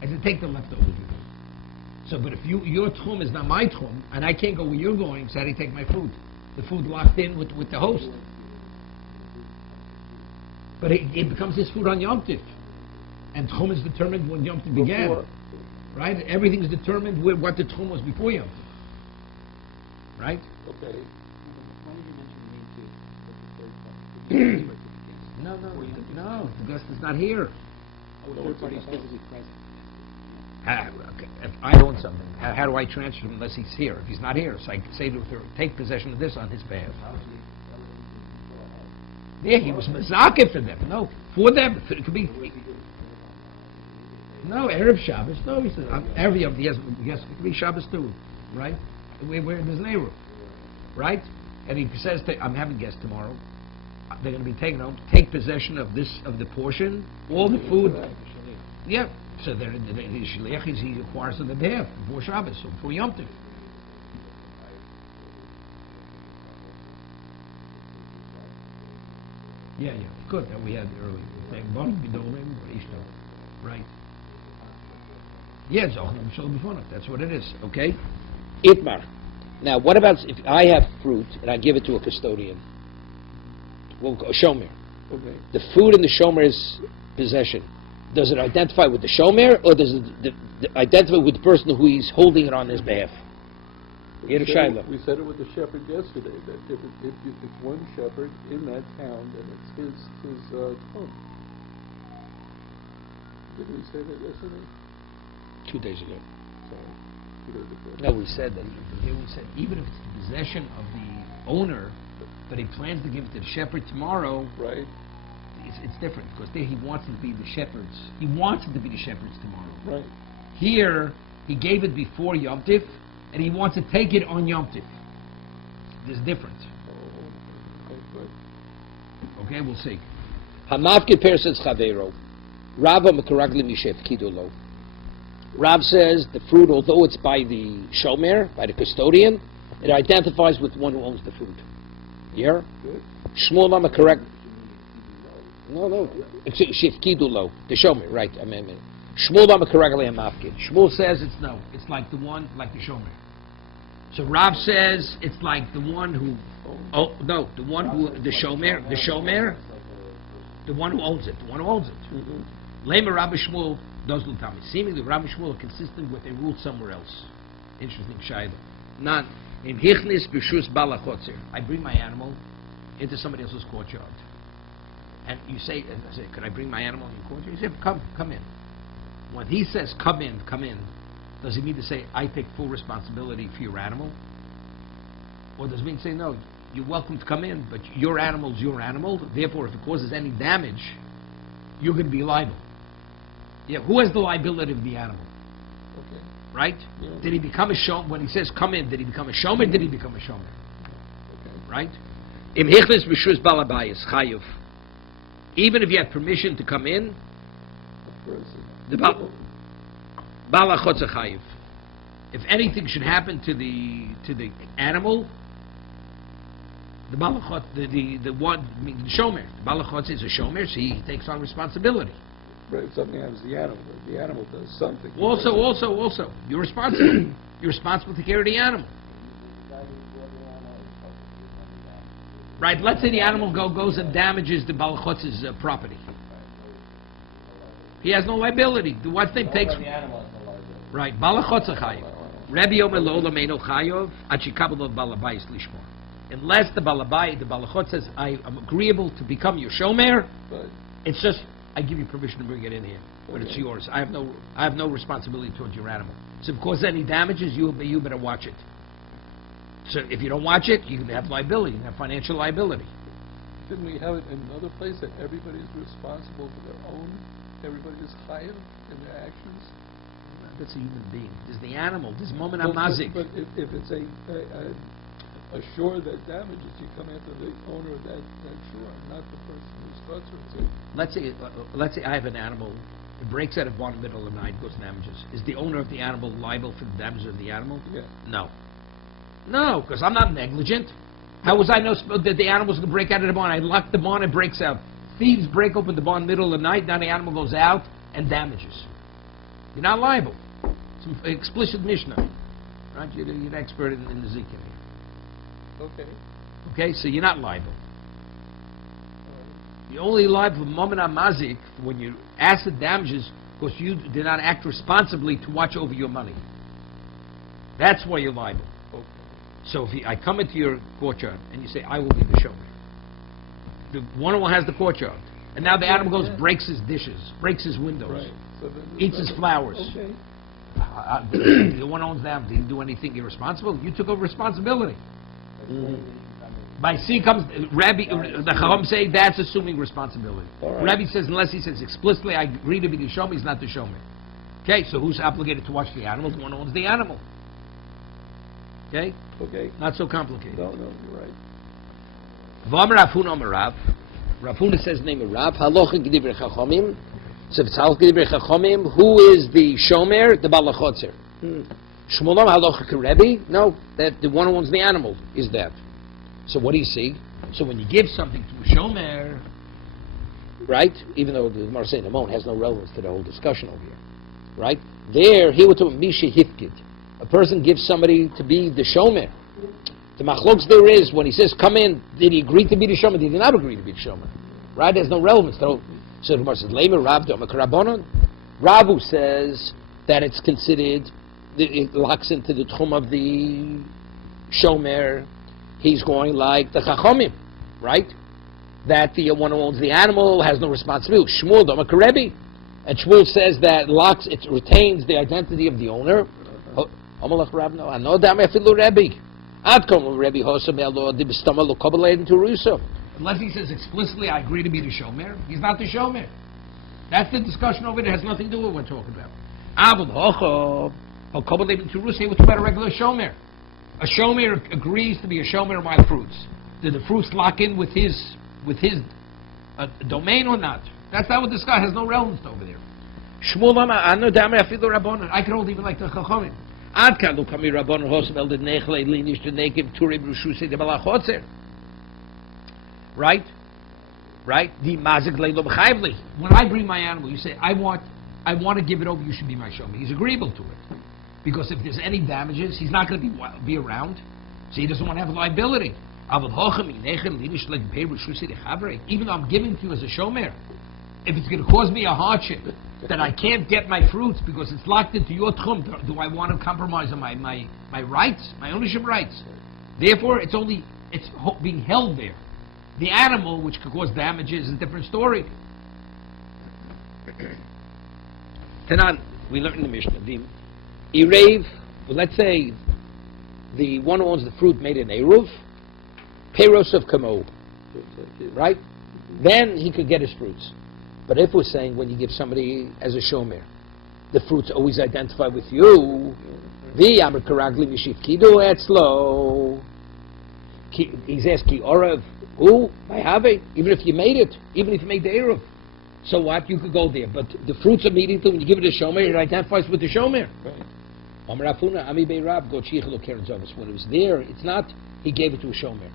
I said, take the leftovers with you. So, but if your tchum is not my tchum, and I can't go where you're going, so how do you take my food? The food locked in with the host. But it becomes his food on Yom Tov. And tchum is determined when Yom Tov began. Before. Right? Everything is determined with what the tchum was before Yom Tov. Right? Okay. No, the guest is not here. Okay. If I own something, how do I transfer him unless he's here? If he's not here, so I can say to her, take possession of this on his behalf. Yeah, he was mazakeh for them. No, for them. It could be. No, Erev Shabbos. No, he says every of the yes, it could be Shabbos too, right? Where there's an Erev, right? And he says, I'm having guests tomorrow. They're going to be taken home. Take possession of the portion, all the food. Yeah. So the shliach he acquires on the behalf before Shabbos, so before Yom Tov. Yeah, good. That we had earlier. Right. Yeah, that's what it is. Okay. Itmar. Now, what about if I have fruit and I give it to a custodian? Well, a shomer. Okay. The fruit in the shomer's possession. Does it identify with the shomer, or does it identify with the person who he's holding it on his behalf? We said it with the shepherd yesterday, that if it's one shepherd in that town, then it's his tchum. Did we say that yesterday? 2 days ago. Sorry. 2 days ago. No, we said that. We said even if it's the possession of the owner, but he plans to give it to the shepherd tomorrow. Right. it's different because there he wants it to be the shepherds. He wants it to be the shepherds tomorrow. Right. Here, he gave it before Yom Tif, and he wants to take it on Yom Tif. There's difference. Oh, okay, good. Okay, we'll see. Hamavke persons chaveiro, Rava mekaragli mishef kidulo. Rav says the fruit, although it's by the shomer, by the custodian, it identifies with the one who owns the fruit. Yeah? Good. Shmuel mekarag. No. Shef kidulo, the shomer, right? Shmuel mekaragli hamavke. Shmuel says it's no. It's like the one, like the shomer. So Rav says it's like the one who, the one who, the shomer, the one who owns it, Lema Rabbi Shmuel does not tell me. Seemingly Rabbi Shmuel are consistent with a rule somewhere else. Interesting shayla. Not in Hichnis B'Shus Balachotzer. I bring my animal into somebody else's courtyard, and you say, "Could I bring my animal in your courtyard?" You say, "Come in." When he says, come in," does he mean to say, "I take full responsibility for your animal," or does it mean to say, "No, you're welcome to come in, but your animal's your animal. Therefore, if it causes any damage, you're going to be liable." Yeah, who has the liability of the animal? Okay. Right? Yeah. Did he become a shomer? When he says come in, did he become a shomer? Did he become a shomer? Okay. Right? Im hichlis b'shus balabayis chayuv. Even if you had permission to come in, the balachotzer chayuv. If anything should happen to the animal, the balachot, the one, I mean, the shomer. The balachot is a shomer, so he takes on responsibility. Right, if something happens to the animal, the animal does something. Also, you're responsible. You're responsible to take care of the animal. Right, let's say the animal goes and damages the balachotz's property. He has no liability. The one thing takes... Right, balachotz chayiv. Rabbi Omer lo lameinu chayov, achikabel balabayis lishmor. Unless the balachot says, "I am agreeable to become your shomer," But it's just, I give you permission to bring it in here, but it's yours. I have no responsibility towards your animal. So if it causes any damages, you better watch it. So if you don't watch it, you can have liability, you can have financial liability. didn't we have it in another place that everybody's responsible for their own, everybody's chayav in their actions? That's a human being. There's the animal. There's moment Well, amazik. But if it's a shore that damages, you come after the owner of that shore, not the person who structures it. Let's say I have an animal. It breaks out of one middle of the night, goes damages. Is the owner of the animal liable for the damages of the animal? Yeah. No, because I'm not negligent. How was I know that the animal's going to break out of the barn? I lock the barn and it breaks out. Thieves break open the barn middle of the night. Now the animal goes out and damages. You're not liable. It's an explicit Mishnah, right? You're an expert in the Zikr. Okay. Okay, so you're not liable. You're only liable for moment mazik when your acid damages because you did not act responsibly to watch over your money. That's why you're liable. Okay. So if I come into your courtyard and you say, I will be the showman. The one who has the courtyard. And now the animal goes, breaks his dishes, breaks his windows, Right. So then eats his flowers. Okay. The one who owns them didn't do anything irresponsible. You took over responsibility. By C comes Rabbi. The Chacham say that's assuming responsibility. Right. Rabbi says unless he says explicitly, I agree to be the shomer, he's not the shomer. Okay, so who's obligated to watch the animal? The one who owns the animal. Okay, Okay. not so complicated. No, you're right. V'amar Rav Huna Amar Rav. Rav Huna says the name of Rav. Halacha G'divrei Chachamim. So if it's Halacha G'divrei Chachamim, who is the shomer? The balachotzer. Shmuel Halacha Rebbe? No, that the one who owns the animal is that. So what do you see? So when you give something to a shomer, Right? Even though the Gemara saying Amon has no relevance to the whole discussion over here. Right? There, he would talk Misha Hifkid. A person gives somebody to be the shomer. The machloks there is, when he says, come in, did he agree to be the shomer? Did he not agree to be the shomer? Right? There's no relevance. So the Gemara says, Leimer Rav Doma Karabonon. Ravu says that it's considered, it locks into the tchum of the shomer. He's going like the Chachamim, right? That the one who owns the animal has no responsibility. Shmuel Doma Karebi. And Shmuel says that it retains the identity of the owner. Amalach Rab no, Anodam Efilu Rebbe. Adkom Rebbe Hosam Elo Dibstama Lokobaladen to Russo. Unless he says explicitly, I agree to be the shomer, he's not the shomer. That's the discussion over there. It has nothing to do with what we're talking about. We're talking about a regular shomer. A shomer agrees to be a shomer of my fruits. Do the fruits lock in with his domain or not? That's not what this guy has no relevance over there. I can hold even like the Chachamim. Right? Right? When I bring my animal, you say, I want to give it over, you should be my shomer. He's agreeable to it. Because if there's any damages, he's not going to be around, so he doesn't want to have liability. Even though I'm giving to you as a shomer, if it's going to cause me a hardship, that I can't get my fruits because it's locked into your tchum, do I want to compromise on my rights, my ownership rights? Therefore, it's being held there. The animal, which could cause damages, is a different story. Tanan, we learned in the Mishnah, Erev, well, let's say the one who owns the fruit made an Eruv, Peros of Kamo, right? Then he could get his fruits. But if we're saying when you give somebody as a shomer, the fruits always identify with you, the Amr Karagli Mishif Kidu Etzlo, he's asked Ki Orav, who? My Have, even if you made it, even if you made the Eruv. So what? You could go there. But the fruits immediately, when you give it a shomer, it identifies with the shomer. When it was there, it's not, he gave it to a shomer.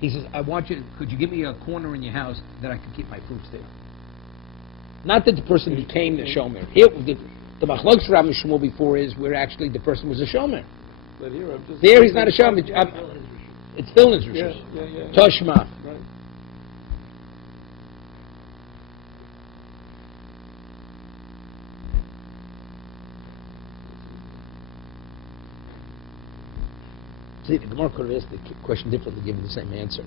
He says, could you give me a corner in your house that I could keep my fruits there? Not that the person became the shomer. Here, the machlokes Rav and Shmuel before is where actually the person was a shomer. But here, there he's not a shomer. It's still in his rishus. Toshma. Right. See, the Gemara could have asked the question differently, given the same answer.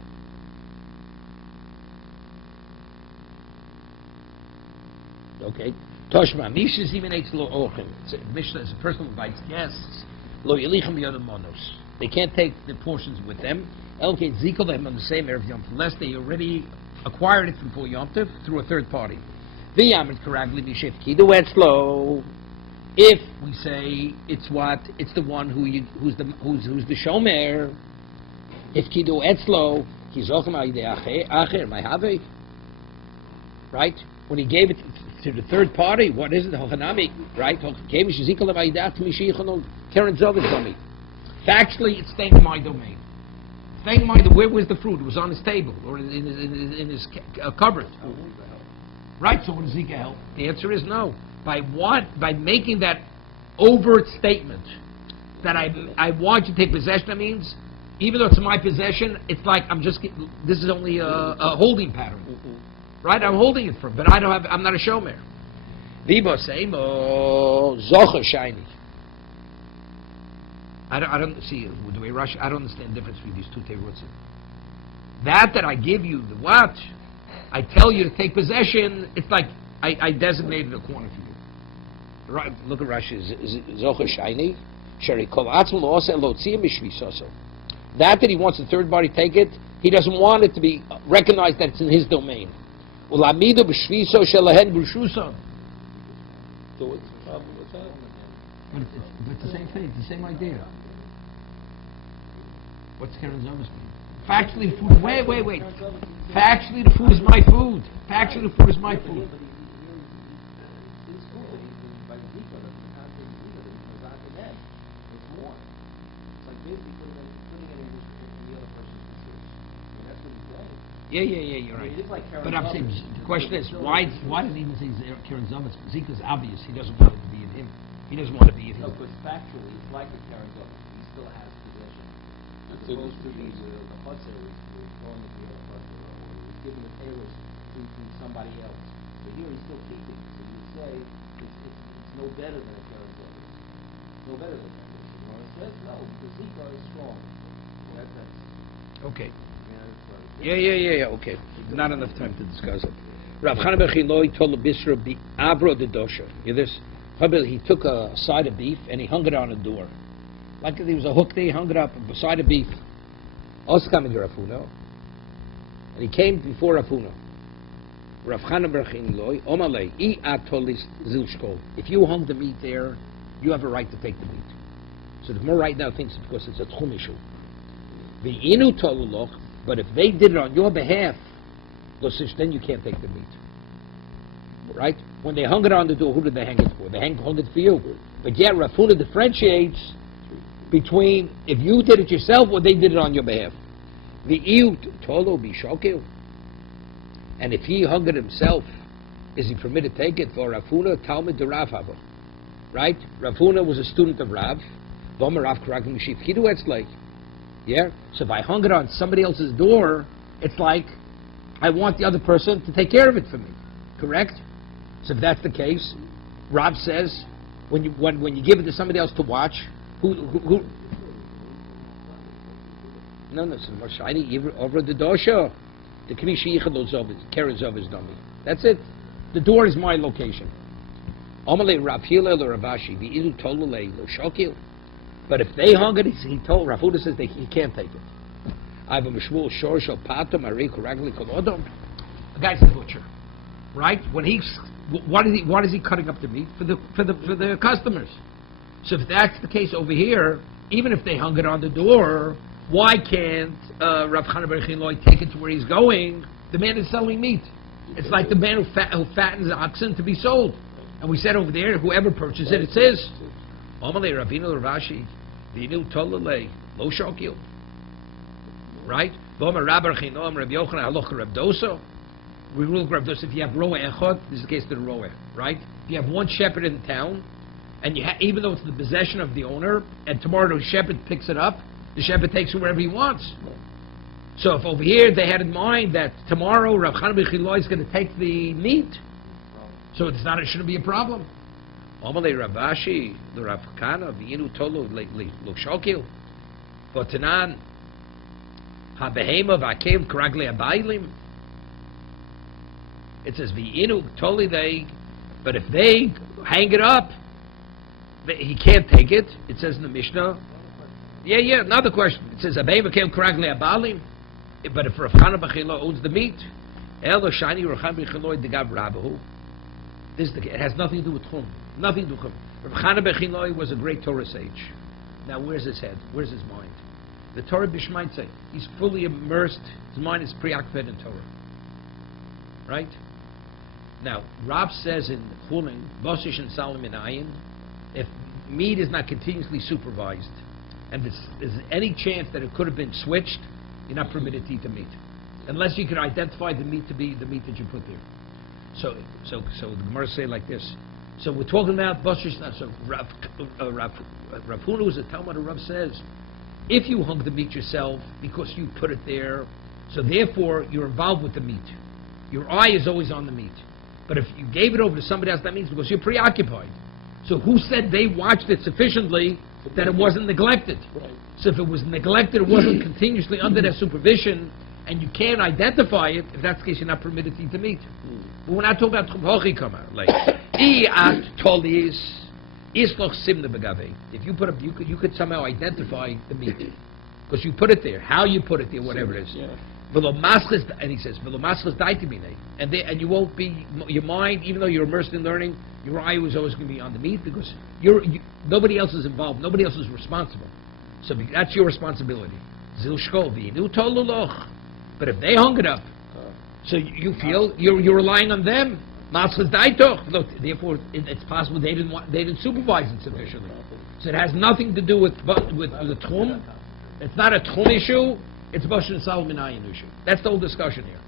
Okay. Toshma, Misha even eats lo ochem. Mishnah is a person who bites guests. Lo yelichem b'yodam monos. They can't take the portions with them. Elke zikol them on the same erev Yom Tov, unless they already acquired it before Yom Tov through a third party. V'yamrit karagli b'shef kidu etzlo. If we say it's the one who's the shomer. If kidu etzlo, kizochem ayidei acher my have. Right? When he gave it to the third party, what is it? Hochanami, right? Factually, it's staying in my domain. Staying in my domain. Where was the fruit? It was on his table or in his cupboard. Right? So what does Zika help? The answer is no. By what? By making that overt statement that I want you to take possession. That means, even though it's my possession, it's like this is only a holding pattern. Right? I'm holding it for him, but I'm not a shomer. Vibo seimo zocher shiny. I don't see the way Rashi. I don't understand the difference between these two terutzim. That I give you the what? I tell you to take possession. It's like I designated a corner for you. Right? Look at Rashi. Zocher shiny. Sheri kol atzmo lo'oseh lotziyim mishvisoso. That he wants the third party take it. He doesn't want it to be recognized that it's in his domain. Ulamido b'shviso shelahen b'shusa. So what's the problem with that? But it's the same thing. It's the same idea. What's Karen Zomas mean? Factually, the food. Wait. Factually, the food is my food. Factually, the food is my food. Yeah, you're right. But I'm saying, the question is, why did he even say Karen Zomas? Zika's obvious. He doesn't want it to be in him. He doesn't want to be in him. No, because factually, it's like a Karen Zomas. He still has possession. As opposed to the Chutzner, who's going to be a Chutzner, or he's giving the tailors to somebody else. But here he's still keeping. So you would say it's no better than a Karen Zomas. No better than that. Or it says no, because Zika is strong. That's Okay. Yeah, Okay. Not enough time to discuss it. Rav Chana ben Chiloi told the Bisra Avro de Dosha. You hear this? He took a side of beef and he hung it on a door. Like there was a hook there, he hung it up beside a beef. Oskam Garafu, no? And he came before Rav Huna. Rav Chana Berchin Loi, Omalei, I atolis zilshkol. If you hung the meat there, you have a right to take the meat. So the Gemara right now thinks it's because it's a tchum issue. V'inu toluloch, but if they did it on your behalf, then you can't take the meat. Right? When they hung it on the door, who did they hang it for? They hung it for you. But yet Rav Huna differentiates between if you did it yourself or they did it on your behalf. V'iu tolo bishokil. And if he hung it himself, is he permitted to take it? For Rav Huna, Talmud de Rav Hava. Right? Rav Huna was a student of Rav. Yeah? So if I hung it on somebody else's door, it's like I want the other person to take care of it for me. Correct? So if that's the case, Rav says, when you give it to somebody else to watch, who no, so more shiny over the dosha. The Knishi Yichadol is dummy. That's it. The door is my location. But if they hung it, he told Rav Huda says he can't take it. I have a mishmul shor shel patam ari koragli kolodom. The guy's a butcher, right? When what is he cutting up the meat for the customers? So if that's the case over here, even if they hung it on the door, why can't Rav Chana Berchin Loi take it to where he's going? The man is selling meat. It's like the man who fattens oxen to be sold. And we said over there, whoever purchases it, it's his. Right? We rule Rav Dosa if you have roa echad, this is the case to the roa, right? If you have one shepherd in town, and even though it's the possession of the owner, and tomorrow the shepherd picks it up, the shepherd takes it wherever he wants. So if over here they had in mind that tomorrow Rav Chana Berchin Loi is going to take the meat, so it shouldn't be a problem. Omalei Ravashi, the Rav Kana, v'inu tolo l'shokil, v'tanan habehema v'akev k'raglei abaylim. It says v'inu toli they, but if they hang it up, he can't take it. It says in the Mishnah. Yeah, another question. It says abehema v'akev k'raglei abaylim. But if Rav Chana Berchin Loi owns the meat, elo shani Rav Chana Berchin Loi degav rabahu. It has nothing to do with Chum. Nothing to do with Chum. Rav Chana Berchin Loi was a great Torah sage. Now, where's his head? Where's his mind? The Torah Bishmain say he's fully immersed. His mind is preoccupied in Torah. Right? Now, Rav says in Chulin, Bosish and Salim in Ayin, if meat is not continuously supervised, and there's any chance that it could have been switched, you're not permitted to eat the meat, unless you can identify the meat to be the meat that you put there. So the Gemara say like this. So we're talking about Bosrish. So Rav Huna, who's a Talmud, Rav says, if you hung the meat yourself because you put it there, so therefore you're involved with the meat. Your eye is always on the meat. But if you gave it over to somebody else, that means because you're preoccupied. So who said they watched it sufficiently that it wasn't neglected? Right. So if it was neglected, it wasn't continuously under their supervision, and you can't identify it, if that's the case, you're not permitted to eat the meat. But we're not talking about Chumhochi Kamar. Like, if you put up, you could somehow identify the meat. Because you put it there, how you put it there, whatever it is. Yeah. And he says, and you won't be, your mind, even though you're immersed in learning, your eye was always going to be on the meat because nobody else is involved, nobody else is responsible. So that's your responsibility. But if they hung it up, so you feel you're relying on them. Therefore, it's possible they didn't supervise it sufficiently. So it has nothing to do with the tchum. It's not a tchum issue. It's Bosher and Solomon Ayin issue. That's the whole discussion here.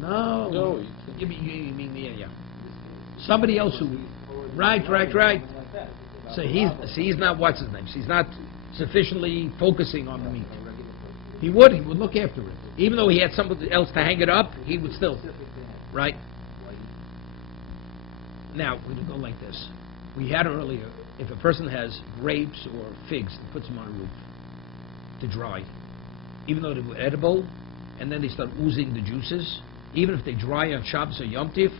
No. You mean yeah. Somebody else who. Right. So he's not what's his name. He's not sufficiently focusing on the meat. He would look after it. Even though he had somebody else to hang it up, he would still. Right? Now, we're going to go like this. We had earlier, if a person has grapes or figs and puts them on a roof to dry, even though they were edible, and then they start oozing the juices, even if they dry on Shabbos or Yom Tif,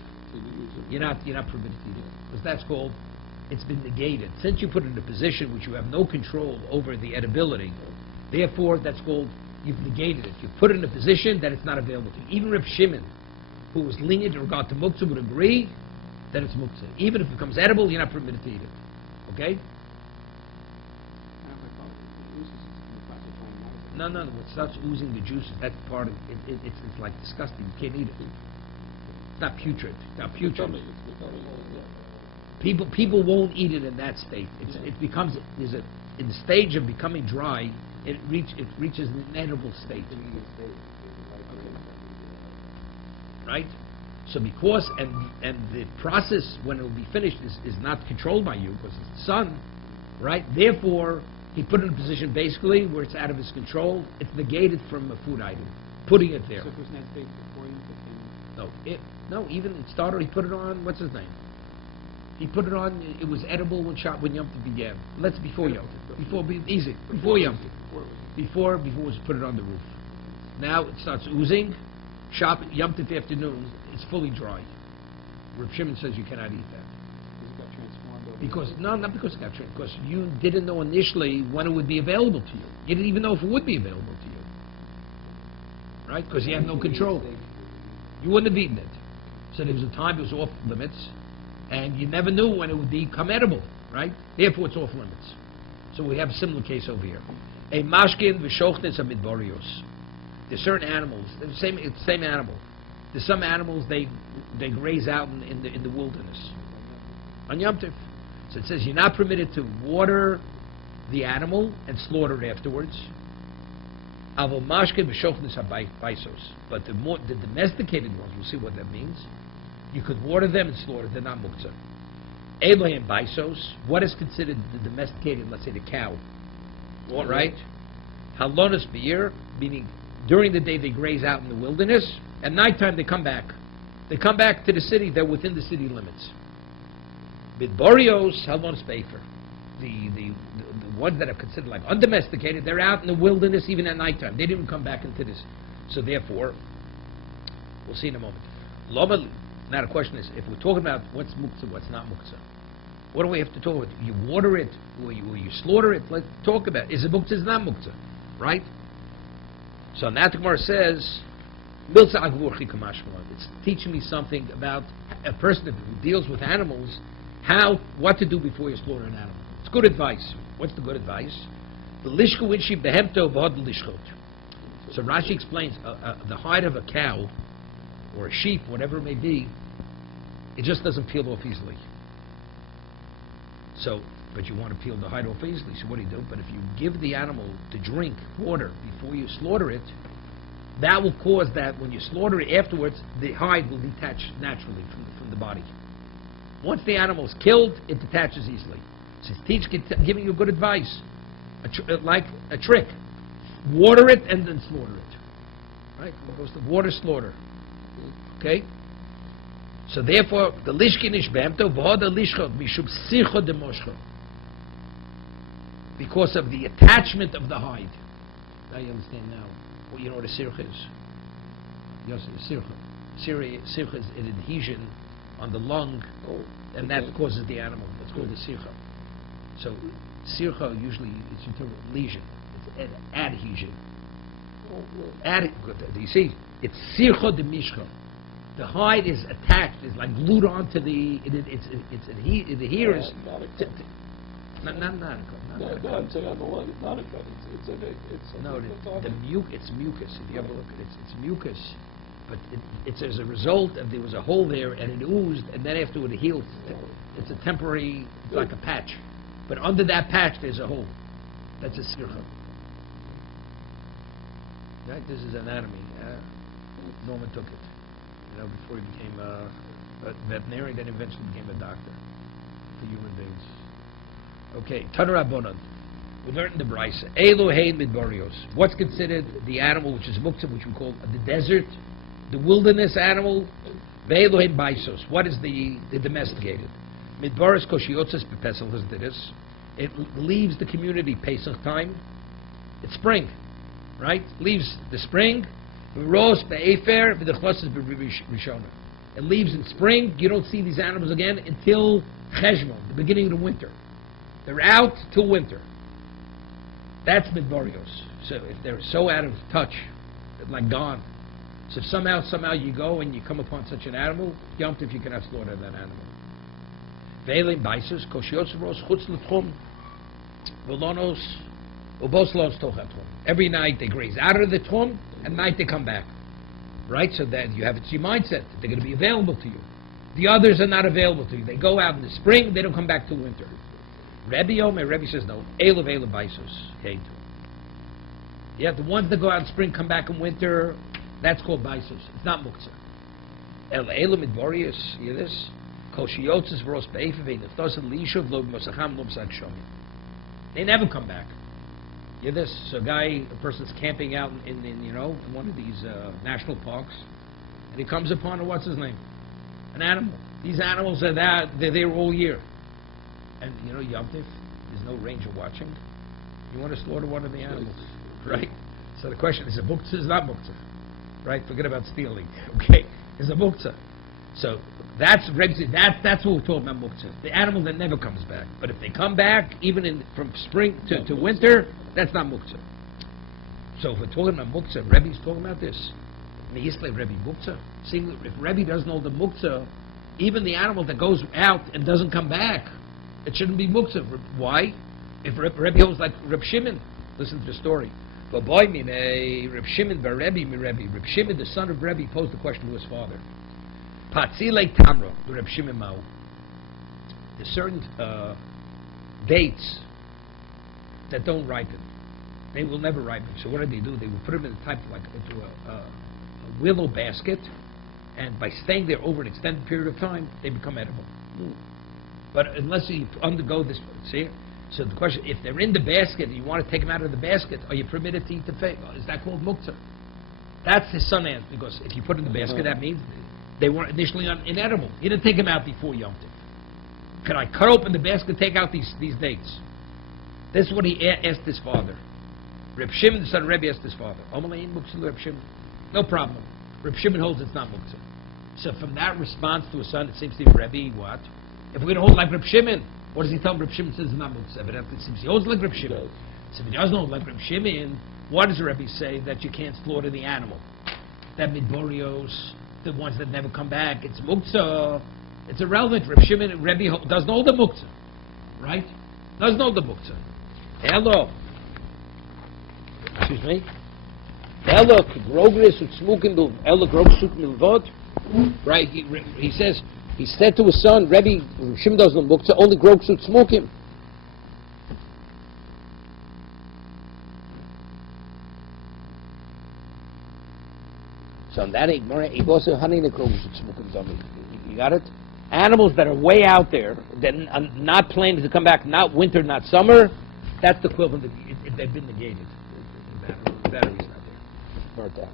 you're not permitted to eat it. Because that's called, it's been negated. Since you put it in a position which you have no control over the edibility, therefore, that's called, you've negated it. You put it in a position that it's not available to you. Even Reb Shimon, who was lenient in regard to muktzah, would agree that it's muktzah. Even if it becomes edible, you're not permitted to eat it. Okay? No, when it starts oozing the juices, that's part of it. It's like disgusting. You can't eat it. It's not putrid. It's not putrid. People won't eat it in that state. It becomes in the stage of becoming dry. It reaches an inedible state. Right? So because and the process when it will be finished is not controlled by you because it's the sun, right? Therefore, he put it in a position basically where it's out of his control. It's negated from a food item, putting it there. So it was not baked before you? No, even it started. He put it on. What's his name? He put it on. It was edible when Yom Tov began. Before Yom Tov. Before Yom Tov. Before it was put it on the roof. Now it starts oozing. Yom Tov afternoon, it's fully dry. Reb Shimon says you cannot eat that. Because not because it got transformed. Because you didn't know initially when it would be available to you. You didn't even know if it would be available to you. Right? Because you had no control. You wouldn't have eaten it. So there was a time it was off limits, and you never knew when it would become edible. Right? Therefore, it's off limits. So we have a similar case over here. A mashkin v'shochnes amidborios. There's certain animals. It's the same animal. There's some animals they graze out in the wilderness on Yom Tov. So it says you're not permitted to water the animal and slaughter it afterwards. Avol mashkin v'shochnes habaisos. But the domesticated ones, we'll see what that means. You could water them and slaughter. They're not muktzah. Eblei and baisos. What is considered the domesticated? Let's say the cow. All right. Halonas beer, meaning during the day they graze out in the wilderness. At nighttime they come back. They come back to the city. They're within the city limits. Midborios, halonas befer. The ones that are considered like undomesticated, they're out in the wilderness even at nighttime. They didn't come back into this. So therefore, we'll see in a moment. Loma, now the question is, if we're talking about what's muktzah, what's not muktzah, what do we have to talk about? You water it, or you slaughter it. Let's talk about it. Is it muktzah, is it not muktzah? Right? So now the Gemara says, it's teaching me something about a person who deals with animals, what to do before you slaughter an animal. It's good advice. What's the good advice? So Rashi explains, the hide of a cow, or a sheep, whatever it may be, it just doesn't peel off easily. So, but you want to peel the hide off easily, so what do you do? But if you give the animal to drink water before you slaughter it, that will cause that when you slaughter it afterwards, the hide will detach naturally from the body. Once the animal is killed, it detaches easily. So giving you good advice, like a trick. Water it and then slaughter it. Right? It goes to water slaughter. Okay? So therefore, the lishkin ish be'emto v'hoda lishchot mishum sircho de moshcho. Because of the attachment of the hide. Now you understand now. Well, you know what a sircha is? Yes, a sircha. Sircha is an adhesion on the lung, and that causes the animal. It's called a sircha. So sircha usually it's into lesion. It's an adhesion. Do you see? It's sircha de mishcha. The hide is attached, is like glued onto the. It's adheres. Not I'm saying on the line, it's not a cut. It's mucus. If you ever look at it, it's mucus. But it's as a result of there was a hole there and it oozed, and then after it healed, it's a temporary, it's like a patch. But under that patch, there's a hole. That's a sircha. Right? This is anatomy. Norman took it. Before he became a veterinarian, then eventually became a doctor for human beings. Okay, Tanur Abonon. We learned in the Brisa. Elohein midborios. What's considered the animal which is muktzah, which we call the desert, the wilderness animal? Ve'elohein baisos. What is the domesticated? Midboros koshiotzes bepesel. Listen to this. It leaves the community Pesach time. It's spring, right? Leaves the spring. Ros be'efer v'dechosses b'rishona. It leaves in spring. You don't see these animals again until Cheshvan, the beginning of the winter. They're out till winter. That's midborios. So if they're so out of touch, like gone. So somehow you go and you come upon such an animal, Yom Tov, you cannot slaughter that animal. Ve'elim baisus koshiotzeros chutz l'tchum v'lonos ubos los tochat tchum. Every night they graze out of the tchum, and night they come back. Right? So that you have it's your mindset that they're going to be available to you. The others are not available to you. They go out in the spring, they don't come back till winter. Rebbe says no. Elav baisus. Yeah, the ones that go out in spring come back in winter. That's called baisus. It's not muktzah. Ela midborius. Hear this? Kol shiyotzes v'ros be'efevei neftos l'ishuv lo b'mosacham lo b'sak shomi. They never come back. Hear this? So a person's camping out in one of these national parks, and he comes upon what's his name? An animal. These animals are they're there all year. And Yom Tov, there's no range of watching. You want to slaughter one of the animals, right? So the question is, a muktzah is not muktzah, right? Forget about stealing. Okay, is a muktzah. So that's what we're talking about muktzah. The animal that never comes back. But if they come back, even from spring to winter, that's not muktzah. So if we're talking about muktzah, Rebbe's talking about this. Mehisle Rebbe muktzah. Seeing if Rebbe doesn't know the muktzah, even the animal that goes out and doesn't come back, it shouldn't be muktzah. Why? If Rebbe holds like Reb Shimon, listen to the story. But boy, Reb Shimon, Reb Shimon, the son of Rebbe, posed the question to his father. Patzile Tamra, Reb Shimon Mao. There's certain dates that don't ripen. They will never ripen. So what do? They will put them in a type into a willow basket, and by staying there over an extended period of time, they become edible. But unless you undergo this, see? So the question, if they're in the basket and you want to take them out of the basket, are you permitted to eat the fig? Is that called muktzah? That's his son answered, because if you put in the basket, that means they weren't initially inedible. He didn't take them out before Yom Tov. Can I cut open the basket, take out these dates? This is what he asked his father. Reb Shimon, the son of Rebbe, asked his father. Reb Shimon. No problem. Reb Shimon holds it's not muktzah. So from that response to his son, it seems to be Rebbe, what? If we're going to hold like Reb Shimon, what does he tell Reb Shimon? Says it's not muktzah. But it seems he holds like Reb Shimon. So if he doesn't hold like Reb Shimon, what does Rebbe say? That you can't slaughter the animal. That midborios, the ones that never come back, it's muktzah. It's irrelevant. Reb Shimon, Rebbe doesn't hold the muktzah. Right? Doesn't hold the muktzah. Hello. Excuse me? Ella grogris u'tzmukim ella grogshuk milvot. Right? He says, he said to his son, Rebbe Shimon doesn't muktzah, only grogsh u'tzmukim. So on that, he also honey the grogsh u'tzmukim. You got it? Animals that are way out there, that are not planning to come back, not winter, not summer, that's the equivalent if they've been negated. The battery's not there. Burnt out.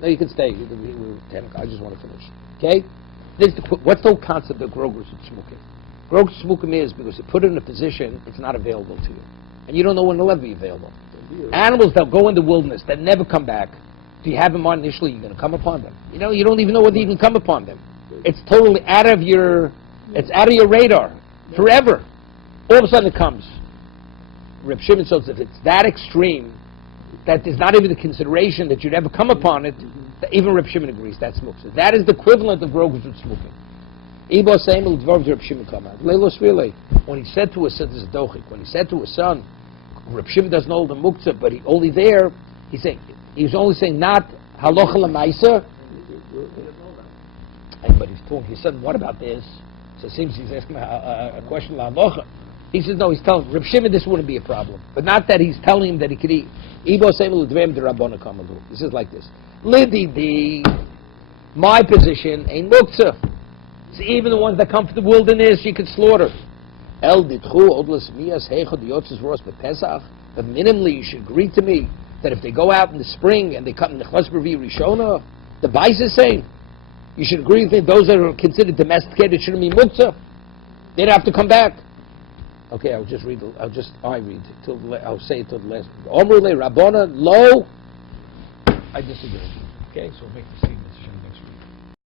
No, you can stay. We're 10 o'clock. I just want to finish. Okay? What's the whole concept of grogers smukim? Grogers smukim is because you put it in a position, it's not available to you. And you don't know when it'll ever be available. Animals that go in the wilderness, that never come back, if you have them on initially, you're going to come upon them. You don't even know whether you can come upon them. It's totally out of your radar. Forever. All of a sudden it comes. Reb Shimon says if it's that extreme, that there's not even the consideration that you'd ever come upon it, even Reb Shimon agrees that's muktzah. That is the equivalent of grogers with smoking. Ibo Samuel Dvorv Reb Shimon come out. When he said to his son, this is dochik, when he said to his son, Reb Shimon doesn't hold the muktzah, but he was only saying not halacha l'maisa. But he's talking to his son, what about this? So it seems he's asking a question la halacha. He says, no, he's telling Reb Shimon this wouldn't be a problem. But not that he's telling him that he could eat. Ibo Samuel Dvorv de Rabbona Kamalu. This is like this. Lididi, my position ain't muktzah. So even the ones that come from the wilderness, you could slaughter. El ditchu odlas miyas heichod yotzes voros bepesach. But minimally, you should agree to me that if they go out in the spring and they come in the chlas b'rvi rishona, the bais is saying, you should agree with me. Those that are considered domesticated shouldn't be muktzah. They'd have to come back. Okay, I read it. I'll say it till the last. Omrule Rabbona lo. I disagree. Okay, so we'll make the